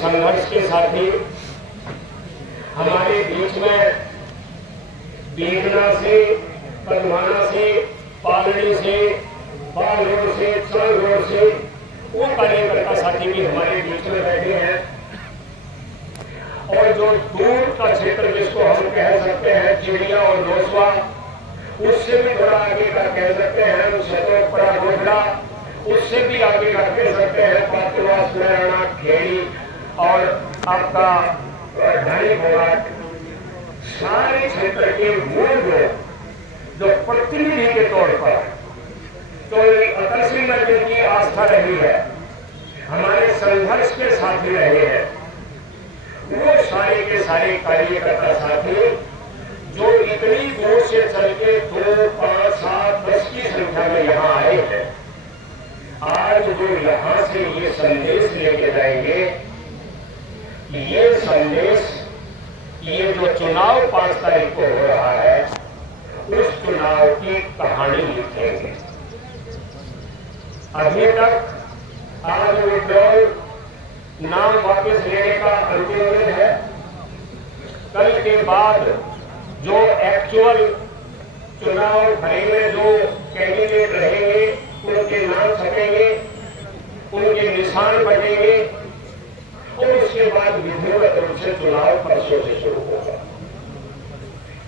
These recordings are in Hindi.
संघर्ष के साथी हमारे बीच में बीगना से, कंधाना से, पालड़ी से, बाल रोड से, चल रोड से वो कार्यकर्ता साथी भी हमारे बीच में बैठे हैं। और जो दूर का क्षेत्र जिसको हम कह सकते हैं चिड़िया और नोसवा, उससे भी थोड़ा आगे का कह सकते हैं शतोपरा गोडला, उससे भी आगे का कह सकते हैं पातुआस, मैराना, खेड़ी और आपका ढाई घोड़ाट, सारे क्षेत्र के मूल लोग जो प्रतिनिधि के तौर पर तो अतल सिंह महतो की आस्था रही है, हमारे संघर्ष के साथी रहे हैं, वो सारे के सारे कार्यकर्ता साथी जो इतनी दूर से चल के 2, 5, 7, 10 की संख्या में यहाँ आए हैं, आज जो यहाँ से ये संदेश लेके जाएंगे, ये संदेश ये जो चुनाव 5 तारीख को हो रहा है उस चुनाव की कहानी लिखेंगे। अभी तक आज विड्रॉल नाम वापस लेने का अंतिम दिन है। कल के बाद जो एक्चुअल चुनाव भरे में जो कैंडिडेट रहेंगे उनके नाम छपेंगे, उनके निशान बनेंगे और उसके बाद विधिवत रूप से चुनाव परसों से शुरू होगा।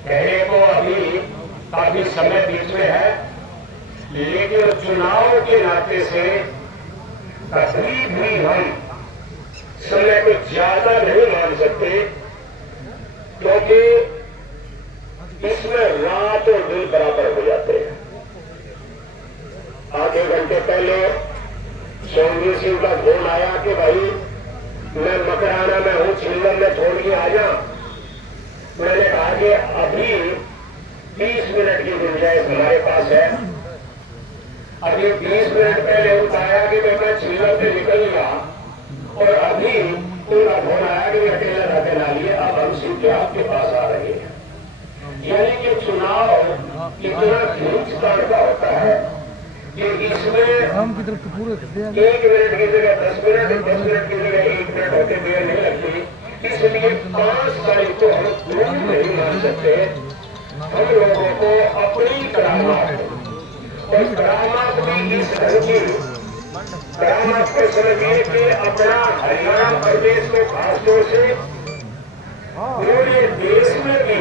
कहने को अभी काफी समय बीच में है, लेकिन चुनाव के नाते से कभी भी हम समय को ज्यादा नहीं मान सकते, क्योंकि इसमें रात और दिन बराबर हो जाते हैं। आधे घंटे पहले सोमवीर सिंह का फोन आया कि भाई मैं मकराना में हूं, छिल्लम में छोड़ के आ जा। मैंने कहा कि अभी 20 मिनट की गुंजाइश हमारे पास है। अभी 20 मिनट पहले बताया कि मैं छिल्लम से निकल गया और अभी उनका फोन आया कि मैं टेलर रखे ला लिए, अब हम सीधे आपके पास आ रहे हैं। यानी कि चुनाव इतना खींचतान का होता है कि इसमें 1 मिनट की जगह 10 मिनट, 10 मिनट की जगह 1 मिनट होते देर नहीं लगती। इसलिए 5 तारीख को हम पूर्ण नहीं मान सकते। हम लोगों को अपनी करामात और करामात भी इस ढंग की करामात को समझिए कि अपना हरियाणा प्रदेश में खासतौर से पूरे देश में भी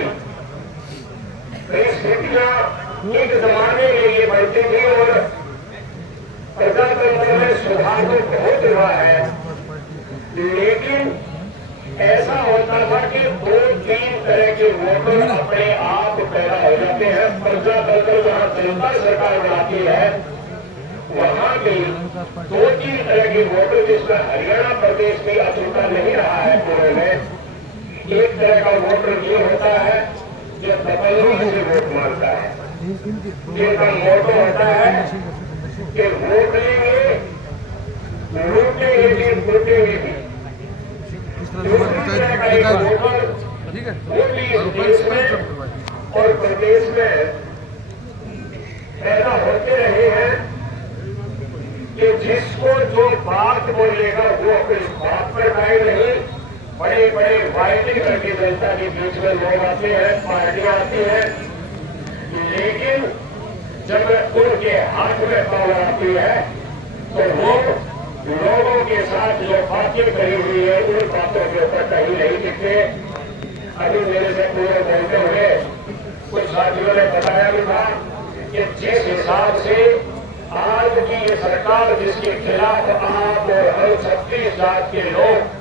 परिस्थितियां एक जमाने में ये बढ़ती थी और प्रजातंत्र में सुधार तो बहुत हुआ है, लेकिन ऐसा होता था कि 2-3 तरह के वोटर अपने आप पैदा हो जाते हैं। प्रजातंत्र जहां जनता सरकार बनाती है वहां भी 2-3 तरह के वोटर, जिसमें हरियाणा प्रदेश भी अछूता नहीं रहा है पूरे में। एक तरह का वोटर ये होता है जो दबंगों से वोट मांगता है, जिनका मोटो होता है कि वोट लेंगे, लूटेंगे भी, लूटेंगे भी। दूसरी तरह का एक वोटर वो भी इस देश में और प्रदेश में पैदा होते रहे हैं कि जिसको जो बात बोलेगा वो अपने बात पर आए नहीं। बड़े बड़े वायदे करके जनता के बीच में लोग आते हैं, पार्टियां आती हैं, लेकिन जब उनके हाथ में पावर आती है तो वो लोगों के साथ जो बातें कही हुई है उन बातों के ऊपर कहीं नहीं दिखते। अभी मेरे से पूरे बोलते हुए कुछ साथियों ने बताया भी था कि जिस हिसाब से आज की ये सरकार जिसके खिलाफ आप और हम 36 जात के लोग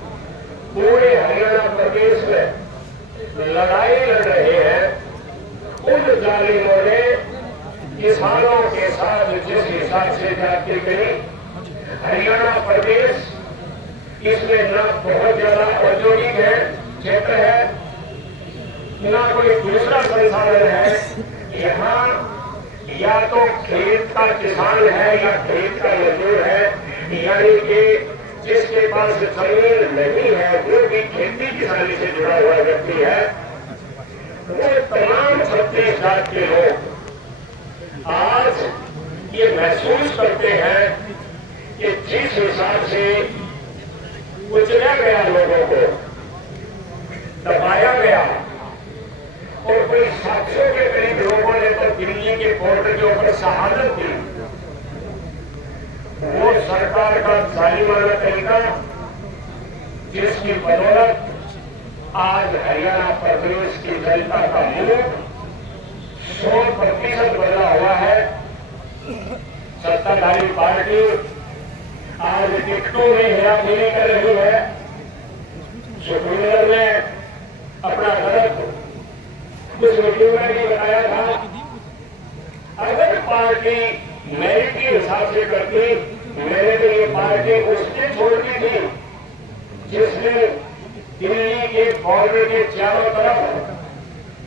पूरे हरियाणा प्रदेश में लड़ाई लड़ रहे हैं, उन जालिमों ने किसानों के साथ जिस हिसाब से जाती गई, हरियाणा प्रदेश इसमें न बहुत ज्यादा औद्योगिक है क्षेत्र है, न कोई दूसरा संसाधन है। यहाँ या तो खेत का किसान है या खेत का मजदूर है, यानी कि जिसके पास जमीन नहीं है वो भी खेती किसानी से जुड़ा हुआ व्यक्ति है। वो तमाम 36 जात के लोग आज ये महसूस करते हैं कि जिस हिसाब से कुचला गया, लोगों को दबाया गया और कोई 700 के करीब लोगों ने तो दिल्ली के बॉर्डर के ऊपर शहादत दी। वो सरकार का जालिमाना तरीका जिसकी बदौलत आज हरियाणा प्रदेश की जनता का मुंह 100% बदला हुआ है। सत्ताधारी पार्टी आज टिकटों में हेराफेरी कर रही है। सुखविंदर ने अपना गलत कुछ मीटिंग में भी बताया था, अगर पार्टी मेरिट के हिसाब से करती, मैंने तो ये पार्टी उसने छोड़ दी थी जिसने दिल्ली के बॉर्डर के चारों तरफ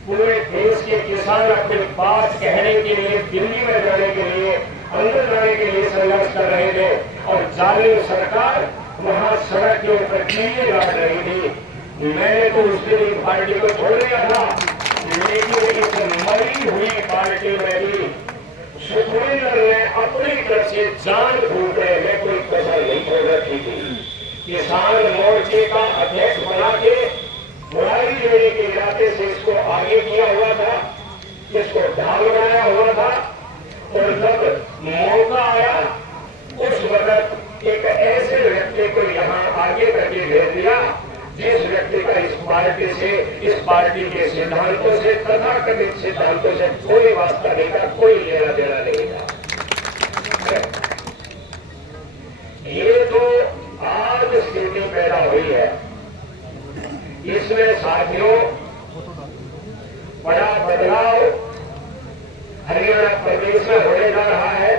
पूरे देश के किसान अपनी बात कहने के लिए, दिल्ली में जाने के लिए, अंदर जाने के लिए संघर्ष कर रहे थे और जालिम सरकार वहां सड़क के ऊपर कीले गाड़ रही थी। मैंने तो उस दिन पार्टी को छोड़ दिया था, लेकिन इस मरी हुई पार्टी में भी सुखविंदर ने अपनी तरफ से जान फूटे में कोई कसर नहीं छोड़ रखी थी। किसान मोर्चे का अध्यक्ष बना के बुराई देने के इरादे से इसको आगे किया हुआ था, इसको ढाल बनाया हुआ था और जब मौका आया उस वक्त एक ऐसे व्यक्ति को यहाँ आगे करके भेज दिया जिस व्यक्ति का इस पार्टी के सिद्धांतों से, तथाकथित सिद्धांतों से कोई वास्ता नहीं था, कोई लेना देना नहीं था। ये तो आज स्थिति पैदा हुई है, इसमें साथियों बड़ा बदलाव हरियाणा प्रदेश में होने जा रहा है।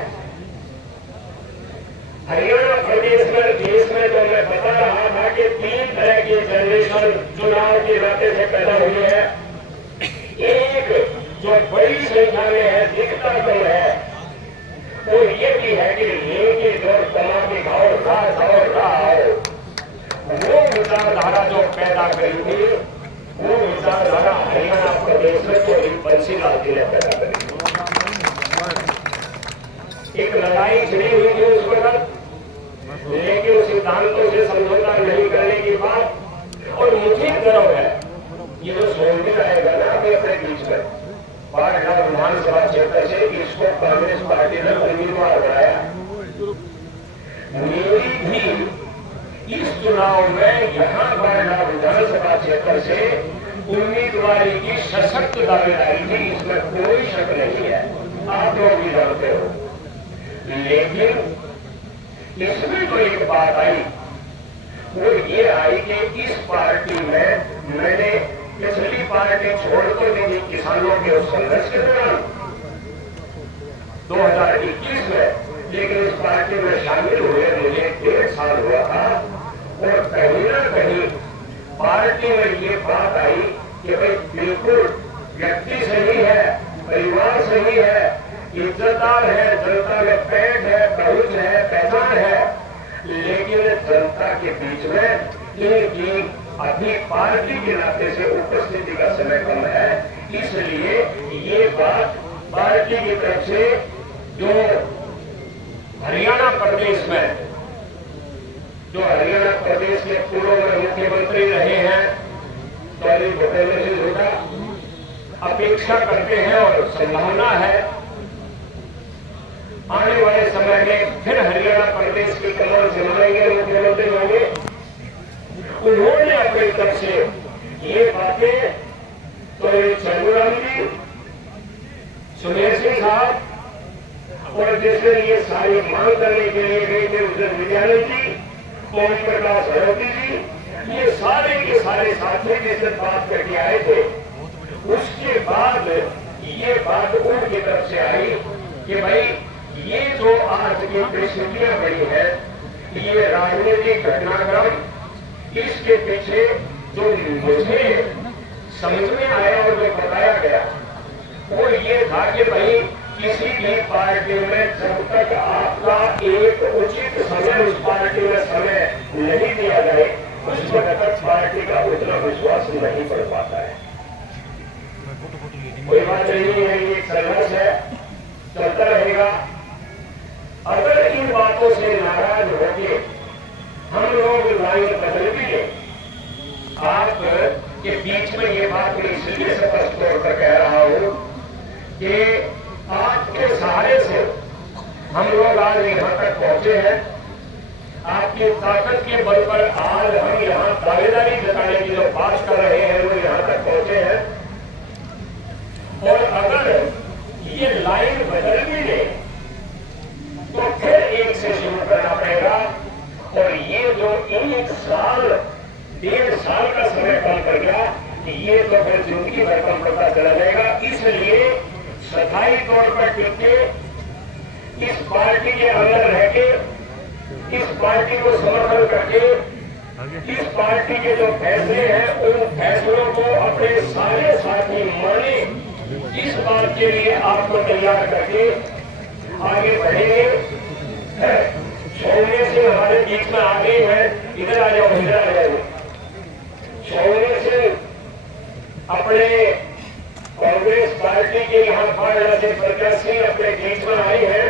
हरियाणा प्रदेश में, देश में तो मैं बता रहा था कि 3 तरह की जनरेशन चुनाव के नाते से पैदा हुई है। एक जो बड़ी संख्या में है, दिखता तो है, वो ये भी है कि लेके जोर कमा के खाओ, रहा हो। वो विचारधारा जो पैदा करी थी, वो विचारधारा हरियाणा प्रदेश में तो बंसीलाल जी ने पैदा करी। एक लड़ाई छिड़ी हुई थी उस वक्त, लेकिन सिद्धांतों से समझौता नहीं करने की बात। और मुझे गर्व है, ये जो सोचते रहेगा ना अपने बीच में, बाढ़ विधानसभा क्षेत्र से इसको कांग्रेस पार्टी ने उम्मीदवार बनाया। मेरी भी इस चुनाव में यहाँ बाढ़ विधानसभा क्षेत्र से उम्मीदवारी की सशक्त दावेदारी थी, इसमें कोई शक नहीं है, आप लोग भी जानते हो। लेकिन इसमें तो एक बात आई, वो ये आई कि इस पार्टी में मैंने पिछली पार्टी छोड़ तो दी किसानों के उस संघर्ष के दौरान 2021 में, लेकिन इस पार्टी में शामिल हुए मुझे 1.5 साल हुआ था और कहीं ना कहीं पार्टी में ये बात आई कि भाई बिल्कुल व्यक्ति सही है, परिवार सही है, इज्जतदार है, जनता में पेट है, पहुंच है, पहचान है, लेकिन जनता के बीच में इनकी अभी पार्टी के नाते से उपस्थिति का समय कम है। इसलिए ये बात पार्टी की तरफ से जो हरियाणा प्रदेश में, जो हरियाणा प्रदेश के पूर्व में मुख्यमंत्री रहे हैं तो भूपेंद्र सिंह हुड्डा, अपेक्षा करते हैं और संभावना है आने वाले समय में फिर हरियाणा प्रदेश की कमर जमाएंगे, मुख्यमंत्री होंगे। उन्होंने अपनी तरफ से ये बातें तो चंद्रराम जी, सुमेर सिंह साहब और जिसने ये सारी मांग करने के लिए गए थे उज्जवल विद्यालय जी, ओम प्रकाश भरोती जी, ये सारे के सारे साथी जिससे बात करके आए थे, उसके बाद ये बात उनकी तरफ से आई कि भाई ये जो आज की परिस्थितियां बनी है, ये राजनीतिक घटनाक्रम, इसके पीछे जो मुझे समझ में आया और जो बताया गया वो ये था कि भाई किसी भी पार्टी में जब तक आपका एक उचित समय उस पार्टी में समय नहीं दिया जाए, उस वक्त तक पार्टी का उतना विश्वास नहीं पड़ पाता है। कोई बात नहीं है, ये संघर्ष है, चलता रहेगा। अगर इन बातों से नाराज होकर हम लोग लाइन बदल कि बीच में ये बात मैं इसलिए स्पष्ट तौर पर कह रहा हूं कि आपके सहारे से हम लोग आज यहां तक पहुंचे हैं। आपकी ताकत के बल पर आज हम यहां दावेदारी जताने की जो बात कर रहे हैं वो यहां तक पहुंचे हैं। और अगर ये लाइन बदल भी ले तो फिर एक से शुरू करना पड़ेगा। और ये जो 1 साल 1.5 साल का समय कम कर गया, ये तो फिर जिंदगी भर कम पड़ता चला जाएगा। इसलिए स्थायी तौर पर टिक के इस पार्टी के अंदर रह के इस पार्टी को समर्थन करके इस पार्टी के जो फैसले हैं उन फैसलों को अपने सारे साथी माने, इस बात के लिए आपको तैयार करके आगे बढ़ेंगे। सौम्य से हमारे बीच में आ गए हैं, इधर आ जाओ, इधर आ जाओ। सौम्य से अपने कांग्रेस पार्टी के यहाँ 5 से प्रत्याशी अपने बीच में आए हैं।